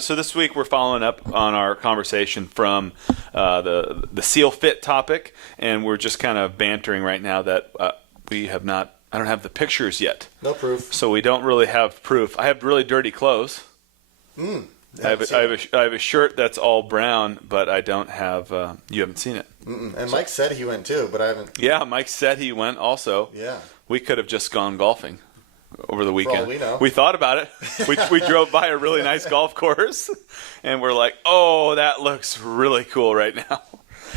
So this week we're following up on our conversation from the SealFit topic, and we're just kind of bantering right now that we have not. I don't have the pictures yet. No proof. So we don't really have proof. I have really dirty clothes. I have a shirt that's all brown, but I don't have. You haven't seen it. And Mike said he went too, but I haven't. Yeah, Mike said he went also. Yeah. We could have just gone golfing over the weekend. For all we know. We thought about it. We drove by a really nice golf course, and we're like, oh, that looks really cool right now.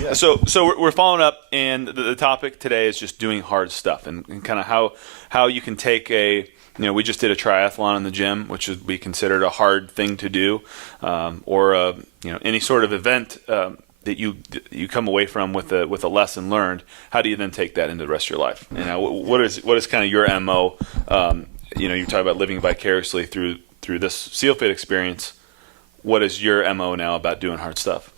Yeah. So we're following up, and the topic today is just doing hard stuff, and kind of how you can take we just did a triathlon in the gym, which would be considered a hard thing to do, or any sort of event that you come away from with a lesson learned. How do you then take that into the rest of your life? What is kind of your MO? You talk about living vicariously through this SealFit experience. What is your MO now about doing hard stuff?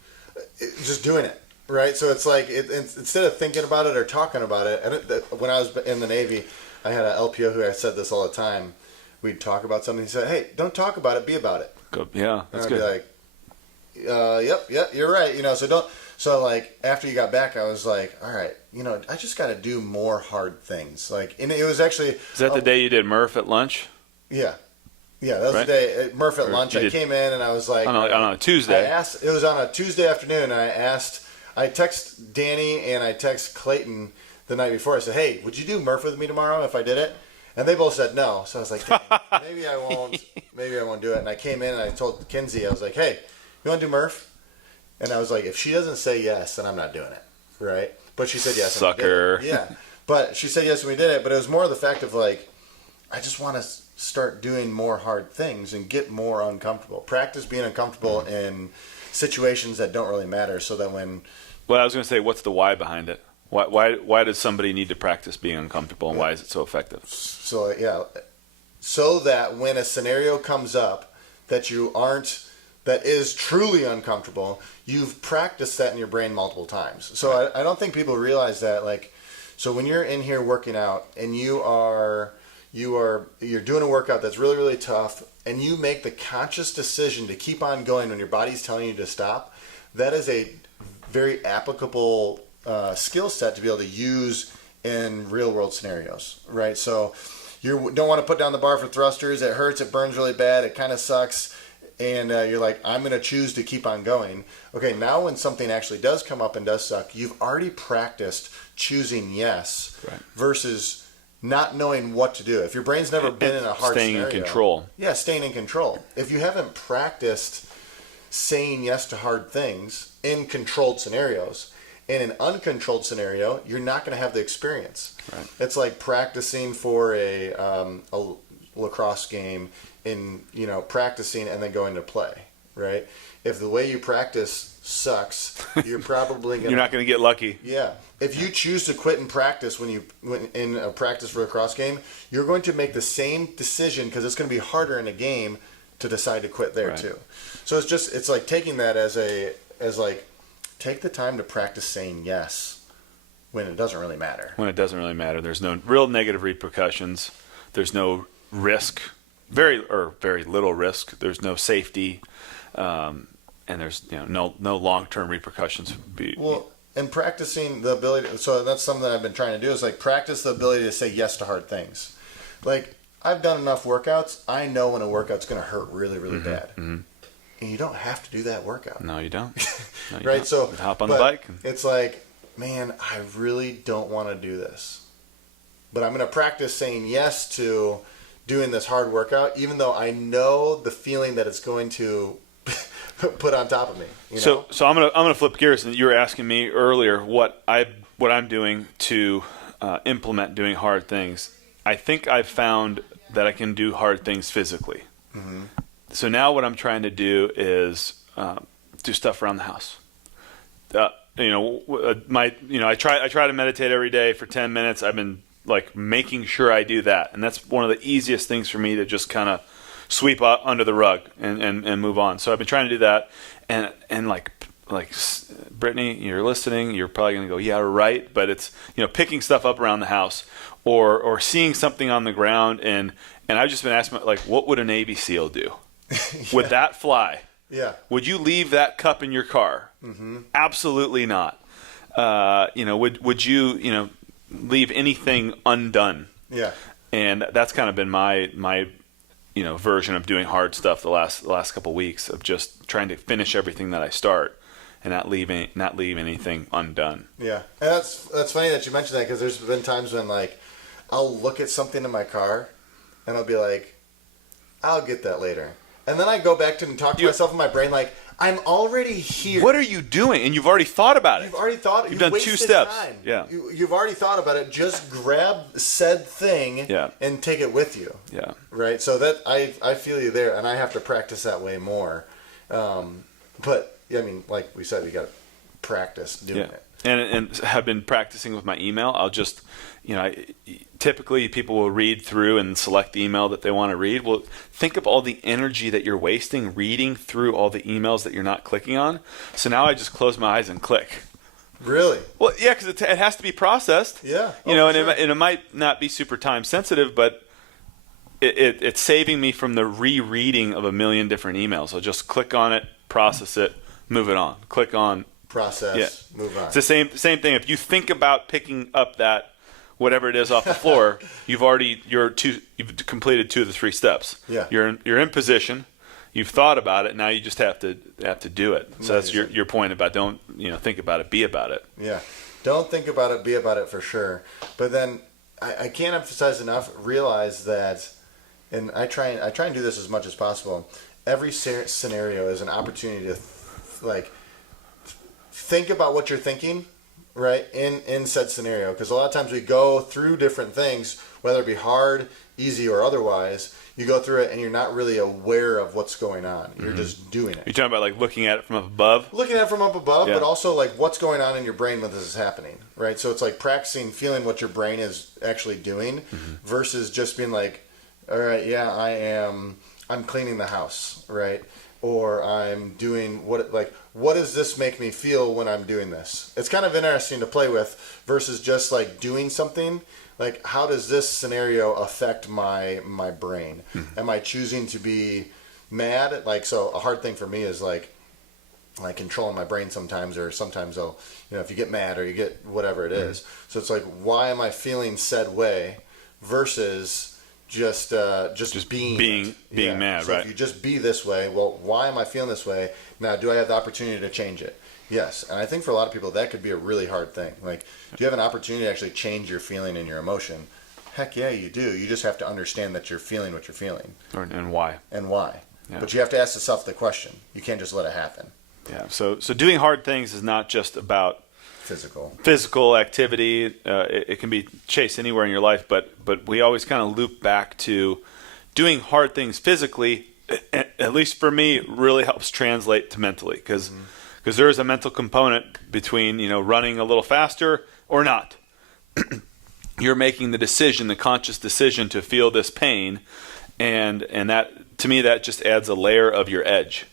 Just doing it, right? So it's like instead of thinking about it or talking about it. When I was in the Navy, I had an LPO who I said this all the time. We'd talk about something. He said, "Hey, don't talk about it. Be about it." Good. Yeah, that's good. And I'd be like, "Yep, you're right." So don't. So like after you got back, I was like, "All right, I just got to do more hard things." Like, and it was actually. Is that the day you did Murph at lunch? Yeah, that was the day at Murph at lunch. I came in and I was like, on a Tuesday. It was on a Tuesday afternoon, and I text Danny and I text Clayton the night before. I said, "Hey, would you do Murph with me tomorrow if I did it?" And they both said no. So I was like, maybe I won't. Maybe I won't do it. And I came in and I told Kinsey, I was like, "Hey, you want to do Murph?" And I was like, if she doesn't say yes, then I'm not doing it, right? But she said yes. Sucker. And we did it. Yeah. But she said yes and we did it. But it was more the fact of like, I just want to start doing more hard things and get more uncomfortable. Practice being uncomfortable in situations that don't really matter, so that when. Well, I was going to say, what's the why behind it? Why does somebody need to practice being uncomfortable, and why is it so effective? So so that when a scenario comes up that is truly uncomfortable, you've practiced that in your brain multiple times. So right. I don't think people realize that. Like, so when you're in here working out and you're doing a workout that's really, really tough, and you make the conscious decision to keep on going when your body's telling you to stop, that is a very applicable skill set to be able to use in real world scenarios, right? So you don't want to put down the bar for thrusters. It hurts. It burns really bad. It kind of sucks. And you're like, I'm going to choose to keep on going. Okay, now when something actually does come up and does suck, you've already practiced choosing yes versus not knowing what to do. If your brain's never been in a hard scenario. Staying in control. Yeah, staying in control. If you haven't practiced saying yes to hard things in controlled scenarios, in an uncontrolled scenario, you're not going to have the experience. Right. It's like practicing for a lacrosse game in practicing and then going to play, right? If the way you practice sucks, you're probably you're not going to get lucky. Yeah. If you choose to quit in practice when in a practice for a cross game, you're going to make the same decision because it's going to be harder in a game to decide to quit there too. So it's like taking that as take the time to practice saying yes when it doesn't really matter. When it doesn't really matter, there's no real negative repercussions. There's no risk. Very little risk. There's no safety, and there's no long-term repercussions. And practicing the ability. So that's something that I've been trying to do is like practice the ability to say yes to hard things. Like I've done enough workouts. I know when a workout's going to hurt really, really bad, and you don't have to do that workout. No, you don't. No, you right? Don't. So hop on the bike. It's like, man, I really don't want to do this, but I'm going to practice saying yes to doing this hard workout, even though I know the feeling that it's going to put on top of me. So I'm gonna flip gears. And you were asking me earlier what I'm doing to implement doing hard things. I think I've found that I can do hard things physically. Mm-hmm. So now what I'm trying to do is do stuff around the house. I try to meditate every day for 10 minutes. I've been like making sure I do that, and that's one of the easiest things for me to just kind of sweep up under the rug and move on. So I've been trying to do that, and like Brittany, you're listening, you're probably going to go, yeah, right, but it's picking stuff up around the house or seeing something on the ground, and I've just been asking, like, what would a Navy SEAL do? Would that fly? Yeah. Would you leave that cup in your car? Mm-hmm. Absolutely not. Would you leave anything undone? Yeah. And that's kind of been my version of doing hard stuff the last couple of weeks, of just trying to finish everything that I start and not leave anything undone. Yeah. And that's funny that you mentioned that, because there's been times when, like, I'll look at something in my car and I'll be like, I'll get that later. And then I go back to and talk to myself in my brain like, I'm already here. What are you doing? And you've already thought about it. You've already thought. You've done 2 steps. Time. Yeah. You've already thought about it. Just grab said thing and take it with you. Yeah. Right? So that I feel you there, and I have to practice that way more. But, I mean, like we said, you got to practice doing it. And have been practicing with my email. I'll just, typically people will read through and select the email that they want to read. Well, think of all the energy that you're wasting reading through all the emails that you're not clicking on. So now I just close my eyes and click. Really? Well, yeah, because it has to be processed. Yeah. And it might not be super time sensitive, but it's saving me from the rereading of a million different emails. I'll just click on it, process it, move it on. Click on. Process, move on. It's the same thing. If you think about picking up that whatever it is off the floor, you've completed 2 of the 3 steps. Yeah. You're in position. You've thought about it. Now you just have to do it. So that's your point about don't think about it, be about it. Yeah, don't think about it, be about it for sure. But then I can't emphasize enough. Realize that, and I try and do this as much as possible. Every scenario is an opportunity to think about what you're thinking, right, in said scenario. Because a lot of times we go through different things, whether it be hard, easy, or otherwise. You go through it and you're not really aware of what's going on. You're just doing it. You're talking about like looking at it from up above? Looking at it from up above, but also like what's going on in your brain when this is happening, right? So it's like practicing feeling what your brain is actually doing versus just being like, all right, yeah, I'm cleaning the house, right? Or I'm doing what does this make me feel when I'm doing this? It's kind of interesting to play with versus just like doing something. Like, how does this scenario affect my brain? Am I choosing to be mad? Like, so a hard thing for me is like controlling my brain sometimes, or sometimes I'll, if you get mad or you get whatever it is. So it's like, why am I feeling said way versus just being mad, so right? If you just be this way, well, why am I feeling this way? Now, do I have the opportunity to change it? Yes. And I think for a lot of people, that could be a really hard thing. Like, do you have an opportunity to actually change your feeling and your emotion? Heck yeah, you do. You just have to understand that you're feeling what you're feeling. And why. And why. Yeah. But you have to ask yourself the question. You can't just let it happen. Yeah. So doing hard things is not just about physical activity. It can be chased anywhere in your life, but we always kind of loop back to doing hard things physically. At least for me, really helps translate to mentally, because there is a mental component between running a little faster or not. You're making the conscious decision to feel this pain, and that, to me, that just adds a layer of your edge.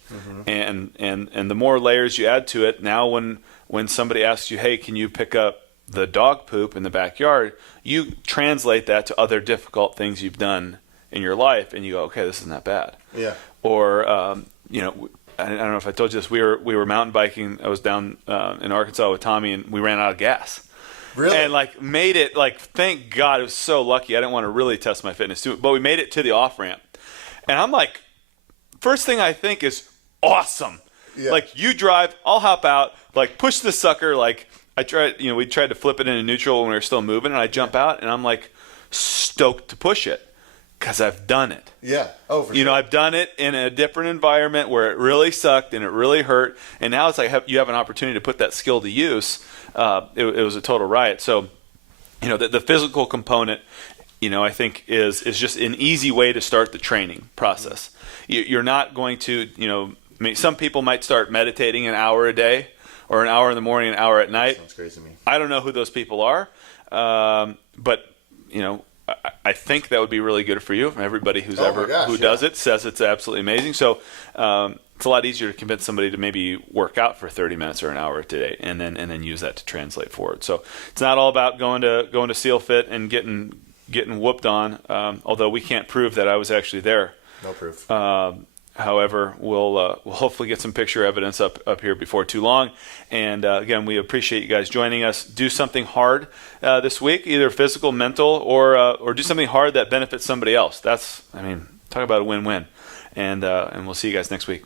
And the more layers you add to it, now when somebody asks you, hey, can you pick up the dog poop in the backyard, you translate that to other difficult things you've done in your life, and you go, okay, this isn't that bad. Yeah. Or I don't know if I told you this. We were mountain biking. I was down in Arkansas with Tommy, and we ran out of gas. Really? And made it, thank God, it was so lucky. I didn't want to really test my fitness too, but we made it to the off ramp, and I'm like, first thing I think is awesome. Yeah. You drive, I'll hop out, push the sucker. I tried, we tried to flip it into neutral when we were still moving, and I jump out, and I'm stoked to push it. Because I've done it. Yeah. Oh, for sure. I've done it in a different environment where it really sucked and it really hurt. And now it's you have an opportunity to put that skill to use. It was a total riot. So, the physical component, I think is just an easy way to start the training process. You're not going to, some people might start meditating an hour a day, or an hour in the morning, an hour at night. Sounds crazy to me. I don't know who those people are. But, I think that would be really good for you. Everybody who does it says it's absolutely amazing. So it's a lot easier to convince somebody to maybe work out for 30 minutes or an hour today, and then use that to translate forward. So it's not all about going to SealFit and getting whooped on. Although we can't prove that I was actually there. No proof. However, we'll hopefully get some picture evidence up here before too long. And again, we appreciate you guys joining us. Do something hard this week, either physical, mental, or do something hard that benefits somebody else. Talk about a win-win. And we'll see you guys next week.